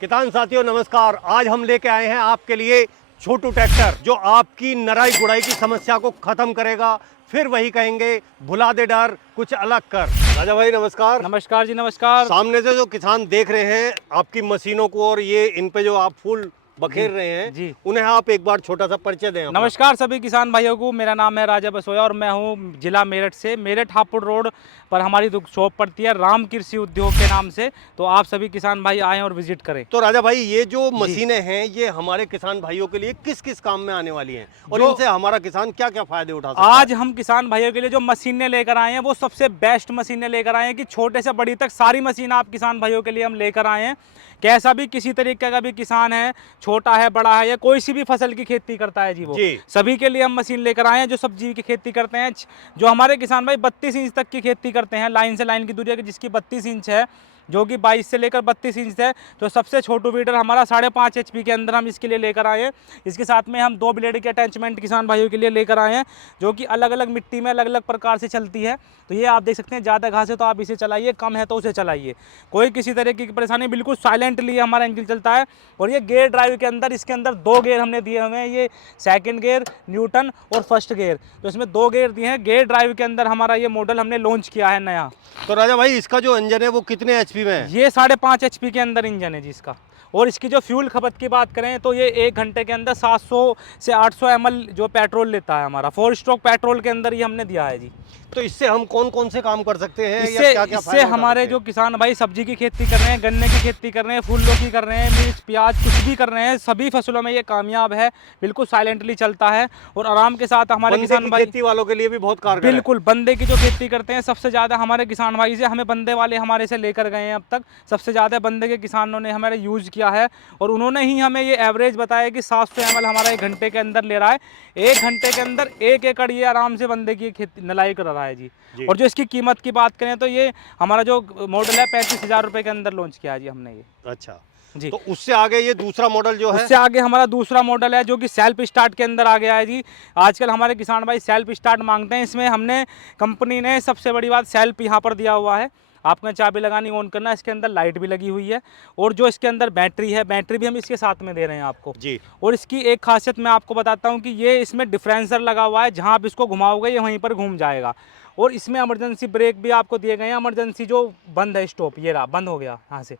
किसान साथियों नमस्कार। आज हम लेके आए हैं आपके लिए छोटू ट्रैक्टर जो आपकी नराई गुड़ाई की समस्या को खत्म करेगा। फिर वही कहेंगे भुला दे डर कुछ अलग कर। राजा भाई नमस्कार। नमस्कार जी नमस्कार। सामने से जो किसान देख रहे हैं आपकी मशीनों को और ये इन पे जो आप फूल बखेर रहे हैं जी उन्हें आप एक बार छोटा सा परिचय दें अपना। नमस्कार सभी किसान भाइयों को। मेरा नाम है राजा बसोया और मैं हूँ जिला मेरठ से। मेरठ हापुड़ रोड पर हमारी शॉप पड़ती है राम कृषि उद्योग के नाम से। तो आप सभी किसान भाई आएँ और विजिट करें। तो राजा भाई ये जो मशीनें हैं ये हमारे किसान भाइयों के लिए किस किस काम में आने वाली हैं और इनसे हमारा किसान क्या क्या फायदे उठा सकता है? आज हम किसान भाइयों के लिए जो मशीनें लेकर आए हैं वो सबसे बेस्ट मशीनें लेकर आए हैं कि छोटे से बड़ी तक सारी मशीन आप किसान भाइयों के लिए हम लेकर आए हैं। कैसा भी किसी तरीके का भी किसान है, छोटा है बड़ा है या कोई सी भी फसल की खेती करता है वो सभी के लिए हम मशीन लेकर आए हैं। जो सब्जी की खेती करते हैं, जो हमारे किसान भाई 32 इंच तक की खेती करते हैं, लाइन से लाइन की दूरी है जिसकी 32 इंच है, जो कि 22 से लेकर 32 इंच है। तो सबसे छोटू वीडर हमारा 5.5 HP के अंदर हम इसके लिए लेकर आए हैं। इसके साथ में हम 2 ब्लेड के अटैचमेंट किसान भाइयों के लिए लेकर आए हैं जो कि अलग अलग मिट्टी में अलग अलग प्रकार से चलती है। तो ये आप देख सकते हैं, ज़्यादा घास है तो आप इसे चलाइए, कम है तो उसे चलाइए, कोई किसी तरह की परेशानी, बिल्कुल साइलेंटली हमारा इंजन चलता है। और ये गेयर ड्राइव के अंदर इसके अंदर 2 गेयर हमने दिए हुए हैं, ये सेकेंड गेयर, न्यूटन और फर्स्ट गेयर। तो इसमें 2 गेयर दिए हैं। गेयर ड्राइव के अंदर हमारा ये मॉडल हमने लॉन्च किया है नया। तो राजा भाई इसका जो इंजन है वो कितने HP में है? ये 5.5 HP के अंदर इंजन है जी इसका। और इसकी जो फ्यूल खपत की बात करें तो ये 1 घंटे के अंदर 700 से 800 ml जो पेट्रोल लेता है हमारा। 4 स्ट्रोक पेट्रोल के अंदर ये हमने दिया है जी। तो इससे हम कौन कौन से काम कर सकते हैं? इससे हमारे जो किसान भाई सब्जी की खेती कर रहे हैं, गन्ने की खेती कर रहे हैं, फूलों की कर रहे हैं, मिर्च प्याज कुछ भी कर रहे हैं, सभी फसलों में ये कामयाब है। बिल्कुल साइलेंटली चलता है और आराम के साथ हमारे किसान भाई खेती वालों के लिए भी बहुत कारगर है। बिल्कुल बंदे की जो खेती करते हैं सबसे ज़्यादा हमारे किसान भाई से, हमें बंदे वाले हमारे से लेकर गए हैं अब तक। सबसे ज़्यादा बंदे के किसानों ने हमारे यूज़ किया है और उन्होंने ही हमें ये एवरेज बताया कि 700 ml हमारा 1 घंटे के अंदर ले रहा है। 1 घंटे के अंदर 1 एकड़ ये आराम से बंदे की खेती नलाई कर रहा है जी। और जो इसकी कीमत की बात करें तो ये हमारा जो मॉडल है 35,000 रुपये के अंदर लॉन्च किया है जी हमने ये। अच्छा जी। तो उससे आगे ये दूसरा मॉडल जो है, उससे आगे हमारा दूसरा मॉडल है जो कि सेल्फ स्टार्ट के अंदर आ गया है जी। आजकल हमारे किसान भाई सेल्फ स्टार्ट मांगते हैं। इसमें हमने कंपनी ने सबसे बड़ी बात सेल्फ यहाँ पर दिया हुआ है। आपने चाबी लगानी, ऑन करना, इसके अंदर लाइट भी लगी हुई है। और जो इसके अंदर बैटरी है, बैटरी भी हम इसके साथ में दे रहे हैं आपको जी। और इसकी एक खासियत मैं आपको बताता हूँ कि ये इसमें डिफरेंसर लगा हुआ है, जहाँ आप इसको घुमाओगे ये वहीं पर घूम जाएगा। और इसमें इमरजेंसी ब्रेक भी आपको दिए गए हैं। इमरजेंसी जो बंद है स्टॉप, ये रहा बंद हो गया यहाँ से,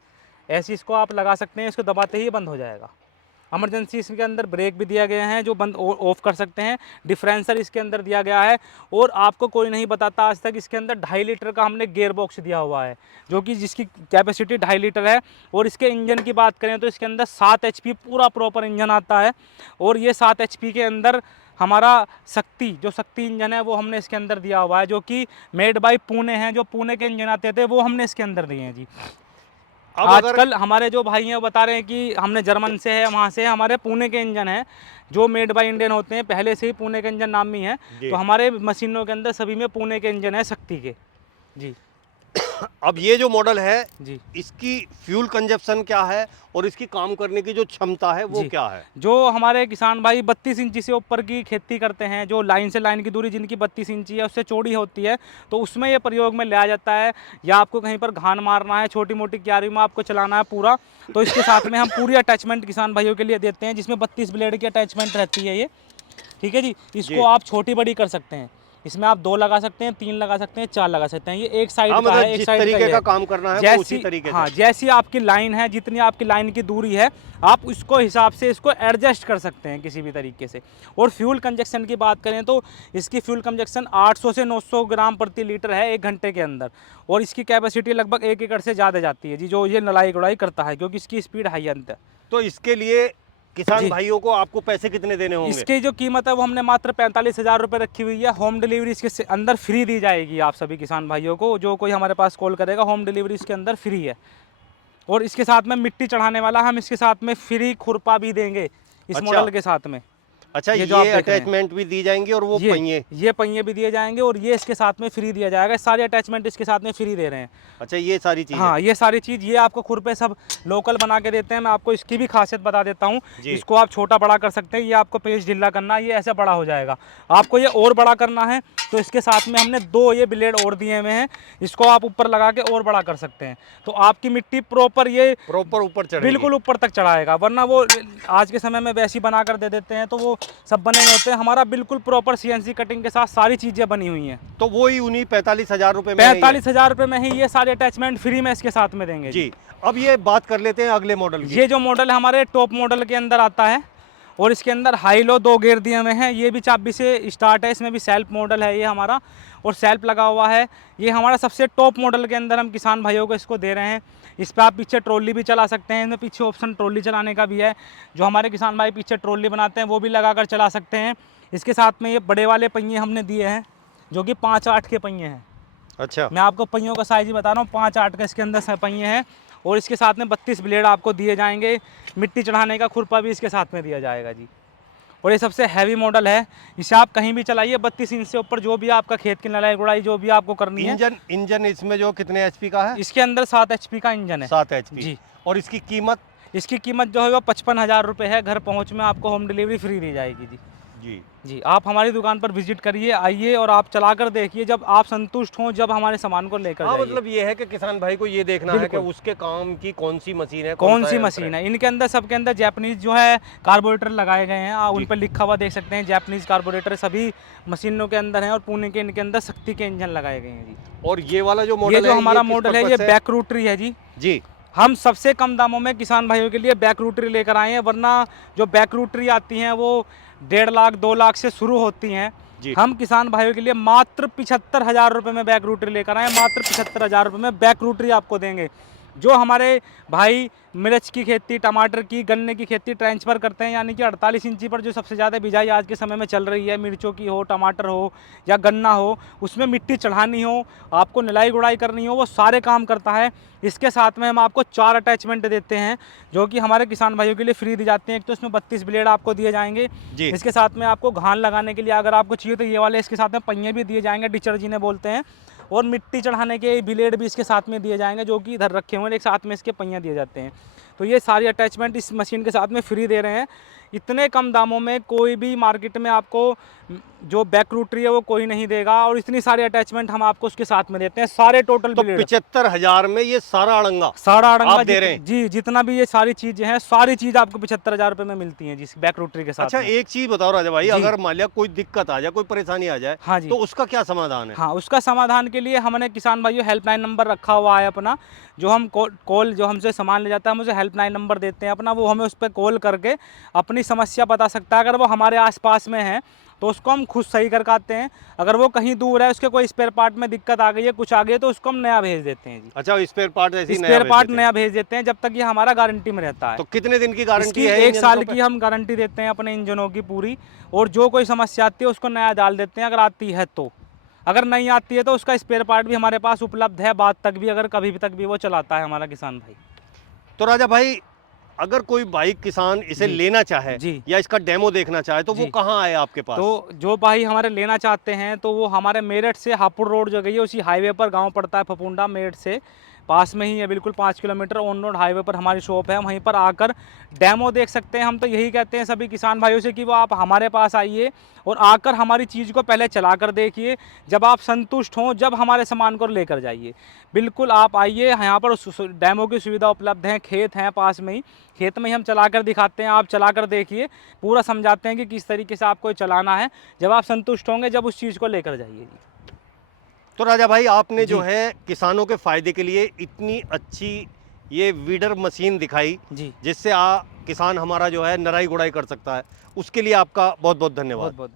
ऐसे इसको आप लगा सकते हैं, इसको दबाते ही बंद हो जाएगा। इमरजेंसी इसके अंदर ब्रेक भी दिया गया है जो बंद ऑफ कर सकते हैं। डिफरेंसर इसके अंदर दिया गया है। और आपको कोई नहीं बताता आज तक, इसके अंदर 2.5 लीटर का हमने गियर बॉक्स दिया हुआ है जो कि जिसकी कैपेसिटी 2.5 लीटर है। और इसके इंजन की बात करें तो इसके अंदर 7 HP पूरा प्रॉपर इंजन आता है। और ये 7 HP के अंदर हमारा शक्ति इंजन है वो हमने इसके अंदर दिया हुआ है, जो कि मेड बाय पुणे है। जो पुणे के इंजन आते थे वो हमने इसके अंदर दिए हैं जी। आजकल हमारे जो भाई हैं बता रहे हैं कि हमने जर्मन से है, वहाँ से हमारे पुणे के इंजन हैं जो मेड बाय इंडियन होते हैं, पहले से ही पुणे के इंजन नामी है। तो हमारे मशीनों के अंदर सभी में पुणे के इंजन है शक्ति के जी। अब ये जो मॉडल है जी, इसकी फ्यूल कंजप्शन क्या है और इसकी काम करने की जो क्षमता है वो क्या है? जो हमारे किसान भाई 32 इंच से ऊपर की खेती करते हैं, जो लाइन से लाइन की दूरी जिनकी 32 इंची है उससे चौड़ी होती है, तो उसमें ये प्रयोग में लिया जाता है। या आपको कहीं पर घान मारना है, छोटी मोटी क्यारी में आपको चलाना है पूरा, तो इसके साथ में हम पूरी अटैचमेंट किसान भाइयों के लिए देते हैं जिसमें 32 ब्लेड की अटैचमेंट रहती है ये। ठीक है जी। इसको आप छोटी बड़ी कर सकते हैं, इसमें आप 2 लगा सकते हैं, 3 लगा सकते हैं, 4 लगा सकते हैं। ये एक साइड का है, एक साइड तरीके का काम करना है वो उसी तरीके से। जैसी आपकी लाइन है, जितनी आपकी लाइन की दूरी है, आप उसको हिसाब से इसको एडजस्ट कर सकते हैं किसी भी तरीके से। और फ्यूल कंजक्शन की बात करें तो इसकी फ्यूल कंजक्शन 800 से 900 ग्राम प्रति लीटर है 1 घंटे के अंदर। और इसकी कैपेसिटी लगभग 1 एकड़ से ज़्यादा जाती है जी, जो ये नलाई गुड़ाई करता है, क्योंकि इसकी स्पीड हाई है। तो इसके लिए किसान भाइयों को आपको पैसे कितने देने होंगे? इसकी जो कीमत है वो हमने मात्र 45,000 रुपये रखी हुई है। होम डिलीवरी इसके अंदर फ्री दी जाएगी आप सभी किसान भाइयों को। जो कोई हमारे पास कॉल करेगा, होम डिलीवरी इसके अंदर फ्री है। और इसके साथ में मिट्टी चढ़ाने वाला हम इसके साथ में फ्री खुरपा भी देंगे इस मॉडल के साथ में। अच्छा, ये जो आप ये देख रहे हैं। अटैचमेंट भी दी जाएंगी और वो पहिए। ये पहिए भी दिए जाएंगे और ये इसके साथ में फ्री दिया जाएगा। सारे अटैचमेंट इसके साथ में फ्री दे रहे हैं। अच्छा, ये सारी चीजें। हाँ, ये सारी चीज़ ये आपको खुरपे सब लोकल बना के देते हैं। मैं आपको इसकी भी खासियत बता देता हूँ। जी। इसको आप छोटा बड़ा कर सकते हैं। ये आपको पेज ढीला करना है, ये ऐसे बड़ा हो जाएगा। आपको ये और बड़ा करना है तो इसके साथ में हमने 2 ये ब्लेड और दिए हुए हैं। इसको आप ऊपर लगा के और बड़ा कर सकते हैं। तो आपकी मिट्टी प्रॉपर ऊपर चढ़ेगी। बिल्कुल ऊपर तक चढ़ाएगा। वरना वो आज के समय में वैसी बना कर दे देते हैं तो वो सब बने नहीं होते हैं। हमारा बिल्कुल प्रॉपर CNC कटिंग के साथ सारी चीज़ें बनी हुई हैं। तो वो ही उन्हीं 45,000 रुपए में है ये? 45,000 रुपये में ही ये सारे अटैचमेंट फ्री में इसके साथ में देंगे जी। अब ये बात कर लेते हैं अगले मॉडल की। ये जो मॉडल हमारे टॉप मॉडल के अंदर आता है और इसके अंदर हाई लो 2 गियर दिए हुए हैं। ये भी चाबी से स्टार्ट है। इसमें भी सेल्फ मॉडल है ये हमारा और सेल्फ लगा हुआ है। ये हमारा सबसे टॉप मॉडल के अंदर हम किसान भाइयों को इसको दे रहे हैं। इस पर आप पीछे ट्रॉली भी चला सकते हैं। इसमें पीछे ऑप्शन ट्रॉली चलाने का भी है। जो हमारे किसान भाई पीछे ट्रॉली बनाते हैं वो भी लगा कर चला सकते हैं। इसके साथ में ये बड़े वाले पहिए हमने दिए हैं जो कि 5-8 के पहिए हैं। अच्छा, मैं आपको पहियों का साइज ही बता रहा हूँ। 5-8 का इसके अंदर पहिए हैं और इसके साथ में 32 ब्लेड आपको दिए जाएंगे। मिट्टी चढ़ाने का खुरपा भी इसके साथ में दिया जाएगा जी। और ये सबसे हैवी मॉडल है। इसे आप कहीं भी चलाइए। 32 इंच से ऊपर जो भी आपका खेत की नलाई गुड़ाई जो भी आपको करनी है। इंजन इसमें जो कितने HP का है? इसके अंदर 7 HP का इंजन है। 7 HP जी। और इसकी कीमत? इसकी कीमत जो है वो 55,000 रुपये है। घर पहुँच में आपको होम डिलीवरी फ्री दी जाएगी जी। जी। जी, आप हमारी दुकान पर विजिट करिए, आइए और आप चला कर देखिए। जब आप संतुष्ट हों जब हमारे सामान को लेकर हाँ, जाइए। मतलब ये है कि किसान भाई को ये देखना है कि बिल्कुल। उसके काम की कौन सी मशीन है, कौन सा सी यंत्र मशीन है। इनके अंदर सबके अंदर जैपनीज जो है कार्बोरेटर लगाए गए हैं। आप जी। उन पर लिखा हुआ देख सकते हैं जैपनीज कार्बोरेटर सभी मशीनों के अंदर हैं और पुणे के इनके अंदर शक्ति के इंजन लगाए गए हैं जी। और ये वाला जो मॉडल ये है, जो हमारा किस मॉडल है ये पर्पस से? बैक रूटरी है जी। जी। हम सबसे कम दामों में किसान भाइयों के लिए बैक रूटरी लेकर आए हैं। वरना जो बैक रूटरी आती हैं वो 1.5 लाख 2 लाख से शुरू होती हैं। जी। हम किसान भाइयों के लिए मात्र 75,000 रुपये में बैक रूटरी लेकर आए। मात्र 75,000 रुपये में बैक रूटरी आपको देंगे। जो हमारे भाई मिर्च की खेती, टमाटर की, गन्ने की खेती ट्रांसफ़र करते हैं, यानी कि 48 इंची पर जो सबसे ज़्यादा बिजाई आज के समय में चल रही है, मिर्चों की हो, टमाटर हो या गन्ना हो, उसमें मिट्टी चढ़ानी हो, आपको निलाई गुड़ाई करनी हो, वो सारे काम करता है। इसके साथ में हम आपको 4 अटैचमेंट देते हैं जो कि हमारे किसान भाइयों के लिए फ्री दी जाती हैं। एक तो इसमें 32 ब्लेड आपको दिए जाएंगे। जी। इसके साथ में आपको घान लगाने के लिए अगर आपको चाहिए तो ये वाले इसके साथ में पहिए भी दिए जाएंगे, डिचर जिन्हें बोलते हैं। और मिट्टी चढ़ाने के ब्लेड भी इसके साथ में दिए जाएंगे जो कि इधर रखे हुए हैं। एक साथ में इसके पहिए दिए जाते हैं। तो ये सारी अटैचमेंट इस मशीन के साथ में फ्री दे रहे हैं। इतने कम दामों में कोई भी मार्केट में आपको जो बैक रूटरी है वो कोई नहीं देगा। और इतनी सारी अटैचमेंट हम आपको उसके साथ में देते हैं। सारे टोटल तो ब्लेड 75,000 में ये सारा अड़ंगा सारा अड़ंगा आप दे रहे हैं? जी, जितना भी ये सारी चीजें हैं सारी चीज आपको 75,000 रुपये में मिलती हैं जिस बैक रूटरी के साथ अच्छा, में। एक चीज बताओ राजा भाई, जी। अगर मान लिया कोई दिक्कत आ जाए, कोई परेशानी आ जाए, हाँ जी। तो उसका क्या समाधान है? हाँ, उसका समाधान के लिए हमने किसान भाइयों हेल्पलाइन नंबर रखा हुआ है अपना। जो हम कॉल जो हमसे सामान ले जाता है हम उसे हेल्पलाइन नंबर देते हैं अपना। वो हमें उस पर कॉल करके अपनी समस्या बता सकता है। अगर वो हमारे आसपास में है तो उसको हम खुद सही कर आते हैं। अगर वो कहीं दूर है, उसके कोई स्पेयर पार्ट में दिक्कत आ गई है, कुछ आ गई है, तो उसको हम नया भेज देते हैं जी। अच्छा, स्पेयर पार्ट ऐसे ही स्पेयर पार्ट भेज देते नया भेज देते हैं जब तक ये हमारा गारंटी में रहता हैं। है। तो कितने दिन की गारंटी इसकी है? 1 इंजन साल पे? की हम गारंटी देते हैं अपने इंजनों की पूरी। और जो कोई समस्या आती है उसको नया डाल देते हैं अगर आती है तो। अगर नहीं आती है तो उसका स्पेयर पार्ट भी हमारे पास उपलब्ध है। बाद तक भी अगर कभी भी तक भी वो चलाता है हमारा किसान भाई। तो राजा भाई, अगर कोई बाइक किसान इसे जी। लेना चाहे जी। या इसका डेमो देखना चाहे तो वो जी। कहाँ आए आपके पास? तो जो भाई हमारे लेना चाहते हैं तो वो हमारे मेरठ से हापुड़ रोड जो गई है उसी हाईवे पर गांव पड़ता है फफूंडा, मेरठ से पास में ही है बिल्कुल 5 किलोमीटर ऑन रोड हाईवे पर हमारी शॉप है। वहीं पर आकर डेमो देख सकते हैं। हम तो यही कहते हैं सभी किसान भाइयों से कि वो आप हमारे पास आइए और आकर हमारी चीज़ को पहले चला कर देखिए। जब आप संतुष्ट हों जब हमारे सामान को लेकर जाइए। बिल्कुल आप आइए, यहाँ पर डेमो की सुविधा उपलब्ध है। खेत हैं पास में ही, खेत में ही हम चला कर दिखाते हैं। आप चला कर देखिए, पूरा समझाते हैं कि किस तरीके से आपको चलाना है। जब आप संतुष्ट होंगे जब उस चीज़ को लेकर जाइए। तो राजा भाई, आपने जो जी। है किसानों के फायदे के लिए इतनी अच्छी ये वीडर मशीन दिखाई जी, जिससे किसान हमारा जो है नराई गुड़ाई कर सकता है, उसके लिए आपका बहुत बहुत धन्यवाद। बहुत बहुत